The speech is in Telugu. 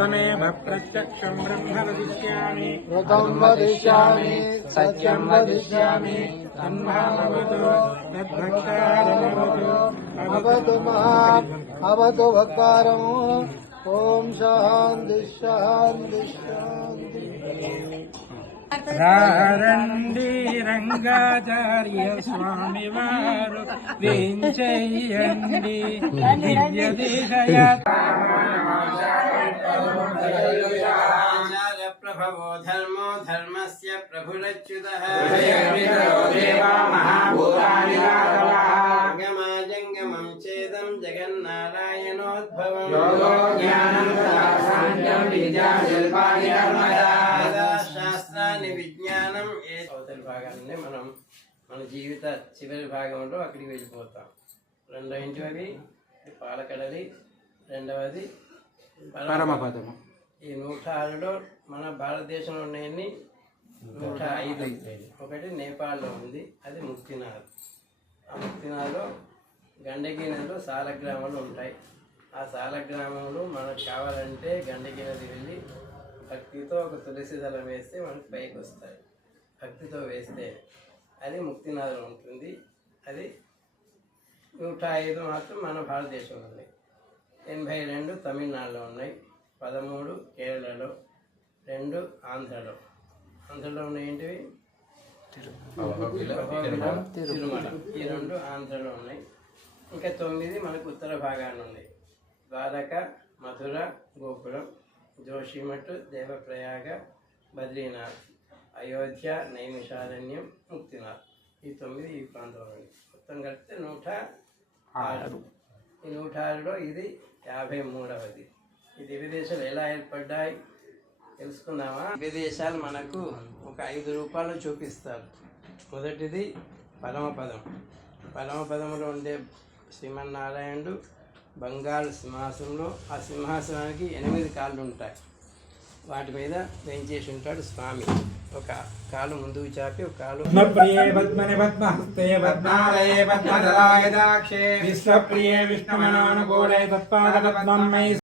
त्वमेव प्रत्यक्षं ब्रह्म वदिष्यामि ऋतं वदिष्यामि सत्यं वदिष्यामि तन्मामवतु तद्भक्तारमवतु अवतु माम् अवतु भक्तारम् ॐ शान्ति शान्ति शान्ति రారండి రంగాచార్య స్వామి వారు వేంచేయండి దివ్య ఆచార్య ప్రభవో ధర్మో ధర్మస్య ప్రభురచ్యుతః. జంగమం చేదం జగన్నారాయణోద్భవం. శాస్త్రాన్ని విజ్ఞానం ఏ అవతలి భాగాన్ని మనం మన జీవిత చివరి భాగంలో అక్కడికి వెళ్ళిపోతాం. రెండోది పాలకడలి రెండవది పరమపదము. ఈ నూట ఆరులో మన భారతదేశంలో ఉన్నాయని నూట ఐదు. ఒకటి నేపాల్లో ఉంది అది ముక్తినాథ్ ఆ ముక్తినాథ్లో గండకి నదిలో సాలగ్రామాలు ఉంటాయి. ఆ సాలగ్రామంలో మనకు కావాలంటే గండకి నది వెళ్ళి భక్తితో ఒక తులసి దళం వేస్తే మనకు పైకి వస్తాయి. భక్తితో వేస్తే అది ముక్తినాథ్లో ఉంటుంది. అది నూట ఐదు మాత్రం మన భారతదేశంలో ఉన్నాయి. ఎనభై రెండు తమిళనాడులో ఉన్నాయి. పదమూడు కేరళలో రెండు ఆంధ్రలో. ఆంధ్రలో ఉన్నాయి ఏంటివి? తిరుమల. ఈ రెండు ఆంధ్రలో ఉన్నాయి. ఇంకా తొమ్మిది మనకు ఉత్తర భాగాన ఉన్నాయి ద్వారక మధుర గోపురం జోషిమఠ్ దేవప్రయాగ బద్రీనాథ్ అయోధ్య నైమిషారణ్యం ముక్తినాథ్. ఈ తొమ్మిది ఈ ప్రాంతంలో మొత్తం కలిపితే నూట ఆరు. ఈ నూట ఆరులో ఇది యాభై మూడవది. ఈ దివ్య దేశాలు ఎలా ఏర్పడ్డాయి తెలుసుకుందామా? దివ్య దేశాలు మనకు ఒక ఐదు రూపాయలు చూపిస్తారు. మొదటిది పరమపదం పరమపదంలో ఉండే శ్రీమన్నారాయణుడు బంగారు సింహాసనంలో ఆ సింహాసనానికి ఎనిమిది కాళ్ళు ఉంటాయి. వాటి మీద వేయించేసి ఉంటాడు స్వామి. ఒక కాలు ముందుకు చాపి ఒక కాలు పద్మప్రియే పద్మని పద్మాలయే దాక్షే. విశ్వప్రియే విష్ణుమనోనుకూలే తత్పాద పద్మం